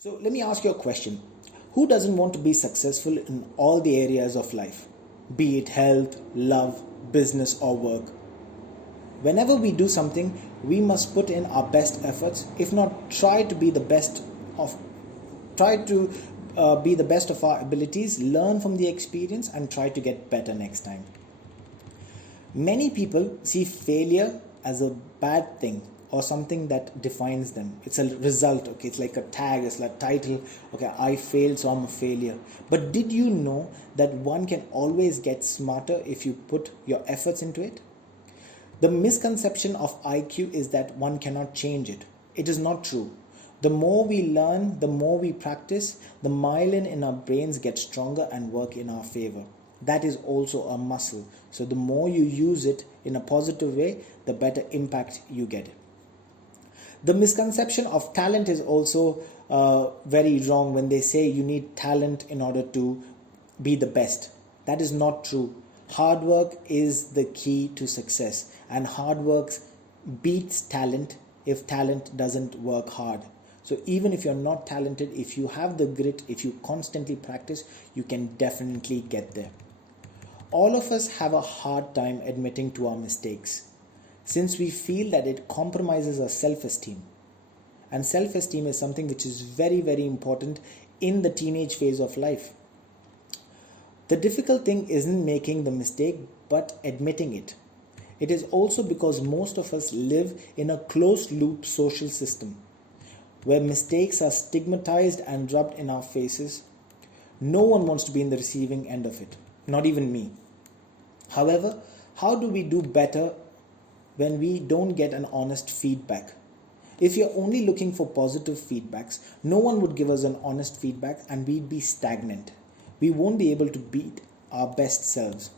So let me ask you a question. Who doesn't want to be successful in all the areas of life, be it health, love, business, or work? Whenever we do something, we must put in our best efforts, if not try to be the best of our abilities, learn from the experience and try to get better next time. Many people see failure as a bad thing or something that defines them. It's a result, okay? It's like a tag, it's like a title. Okay, I failed, so I'm a failure. But did you know that one can always get smarter if you put your efforts into it? The misconception of IQ is that one cannot change it. It is not true. The more we learn, the more we practice, the myelin in our brains get stronger and work in our favor. That is also a muscle. So the more you use it in a positive way, the better impact you get. The misconception of talent is also very wrong when they say you need talent in order to be the best. That is not true. Hard work is the key to success, and hard work beats talent if talent doesn't work hard. So even if you're not talented, if you have the grit, if you constantly practice, you can definitely get there. All of us have a hard time admitting to our mistakes, since we feel that it compromises our self-esteem. And self-esteem is something which is very, very important in the teenage phase of life. The difficult thing isn't making the mistake, but admitting it. It is also because most of us live in a closed loop social system where mistakes are stigmatized and rubbed in our faces. No one wants to be in the receiving end of it, not even me. However, how do we do better when we don't get an honest feedback? If you're only looking for positive feedbacks, no one would give us an honest feedback and we'd be stagnant. We won't be able to beat our best selves.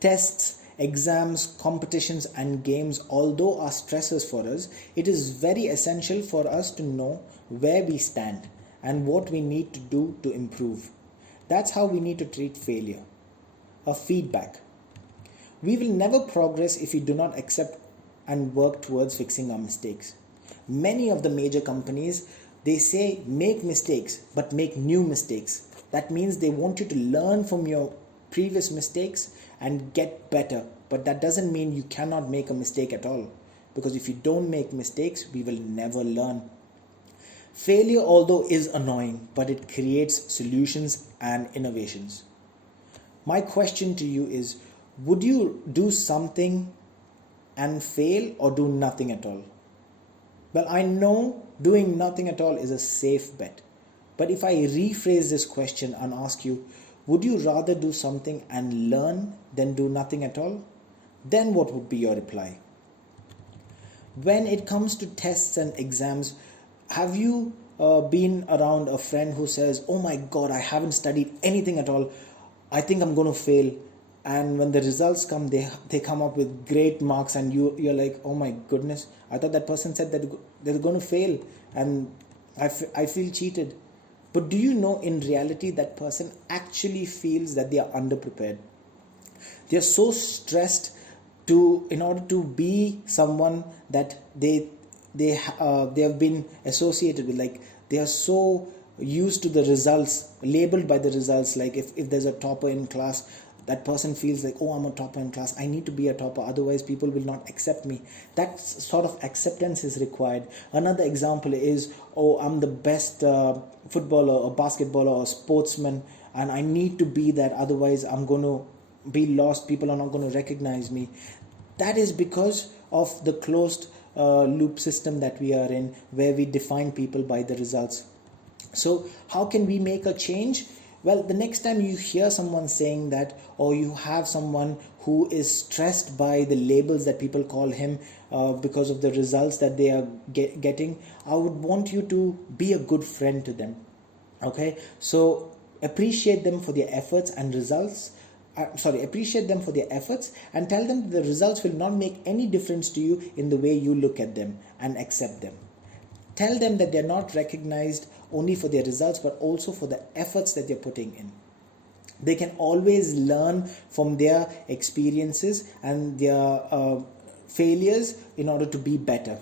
Tests, exams, competitions and games, although are stressors for us, it is very essential for us to know where we stand and what we need to do to improve. That's how we need to treat failure. A feedback. We will never progress if we do not accept and work towards fixing our mistakes. Many of the major companies, they say make mistakes, but make new mistakes. That means they want you to learn from your previous mistakes and get better. But that doesn't mean you cannot make a mistake at all. Because if you don't make mistakes, we will never learn. Failure, although, is annoying, but it creates solutions and innovations. My question to you is, would you do something and fail or do nothing at all? Well, I know doing nothing at all is a safe bet. But if I rephrase this question and ask you, would you rather do something and learn than do nothing at all? Then what would be your reply? When it comes to tests and exams, have you been around a friend who says, oh my God, I haven't studied anything at all. I think I'm going to fail. And when the results come, they come up with great marks and you're like, oh my goodness, I thought that person said that they're going to fail and I feel cheated. But do you know in reality that person actually feels that they are underprepared? They are so stressed in order to be someone that they have been associated with. Like they are so used to the results, labeled by the results. Like if there's a topper in class, that person feels like, oh, I'm a topper in class. I need to be a topper. Otherwise, people will not accept me. That sort of acceptance is required. Another example is, oh, I'm the best footballer or basketballer or sportsman. And I need to be that. Otherwise, I'm going to be lost. People are not going to recognize me. That is because of the closed loop system that we are in, where we define people by the results. So how can we make a change? Well, the next time you hear someone saying that, or you have someone who is stressed by the labels that people call him because of the results that they are getting, I would want you to be a good friend to them. Okay, so appreciate them for their efforts and results. Appreciate them for their efforts and tell them the results will not make any difference to you in the way you look at them and accept them. Tell them that they're not recognized only for their results, but also for the efforts that they're putting in. They can always learn from their experiences and their failures in order to be better.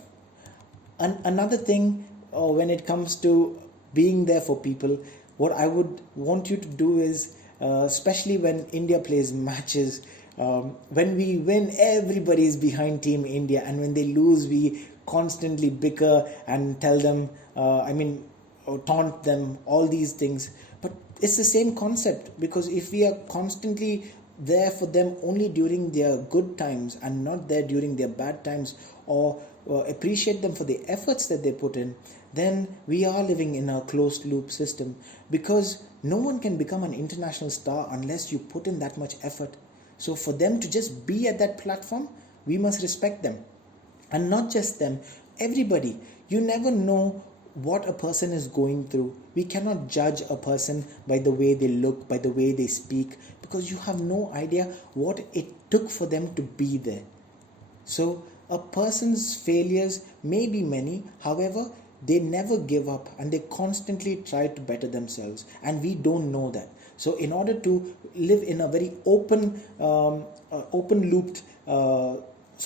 Another thing when it comes to being there for people, what I would want you to do is, especially when India plays matches, when we win, everybody is behind Team India, and when they lose, we constantly bicker and tell them, or taunt them, all these things. But it's the same concept, because if we are constantly there for them only during their good times and not there during their bad times, or appreciate them for the efforts that they put in, then we are living in a closed loop system, because no one can become an international star unless you put in that much effort. So for them to just be at that platform, we must respect them. And not just them, everybody. You never know what a person is going through. We cannot judge a person by the way they look, by the way they speak, because you have no idea what it took for them to be there. So a person's failures may be many, however, they never give up and they constantly try to better themselves, and we don't know that. So in order to live in a very open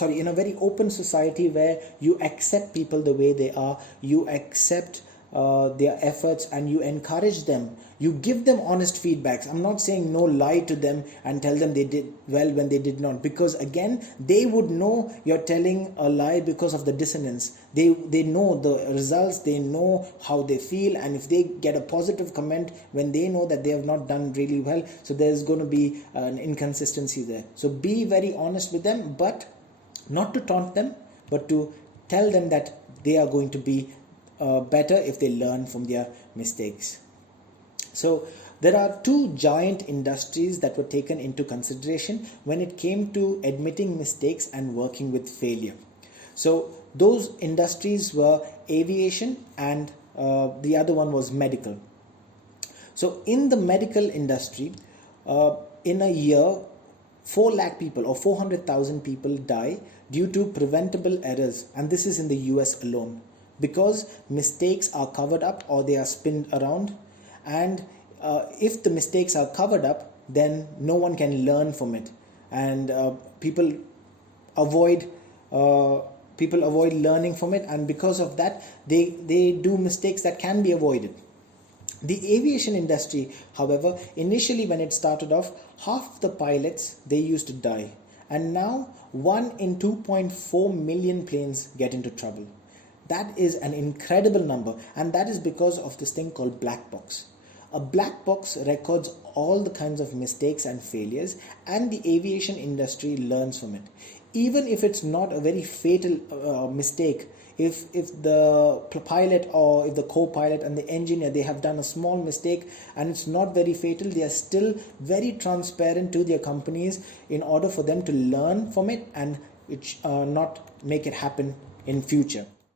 in a very open society where you accept people the way they are, you accept their efforts, and you encourage them, you give them honest feedbacks. I'm not saying no, lie to them and tell them they did well when they did not, because again, they would know you're telling a lie because of the dissonance. They know the results, they know how they feel, and if they get a positive comment when they know that they have not done really well, so there's going to be an inconsistency there. So be very honest with them, but not to taunt them, but to tell them that they are going to be better if they learn from their mistakes. So there are two giant industries that were taken into consideration when it came to admitting mistakes and working with failure. So those industries were aviation and the other one was medical. So in the medical industry, in a year, 4 lakh people or 400,000 people die due to preventable errors, and this is in the US alone, because mistakes are covered up or they are spinned around. And if the mistakes are covered up, then no one can learn from it, and people avoid learning from it, and because of that they do mistakes that can be avoided. The aviation industry, however, initially when it started off, half of the pilots, they used to die, and now 1 in 2.4 million planes get into trouble. That is an incredible number, and that is because of this thing called black box. A black box records all the kinds of mistakes and failures, and the aviation industry learns from it. Even if it's not a very fatal mistake, if the pilot or if the co-pilot and the engineer, they have done a small mistake and it's not very fatal, they are still very transparent to their companies in order for them to learn from it and not make it happen in future.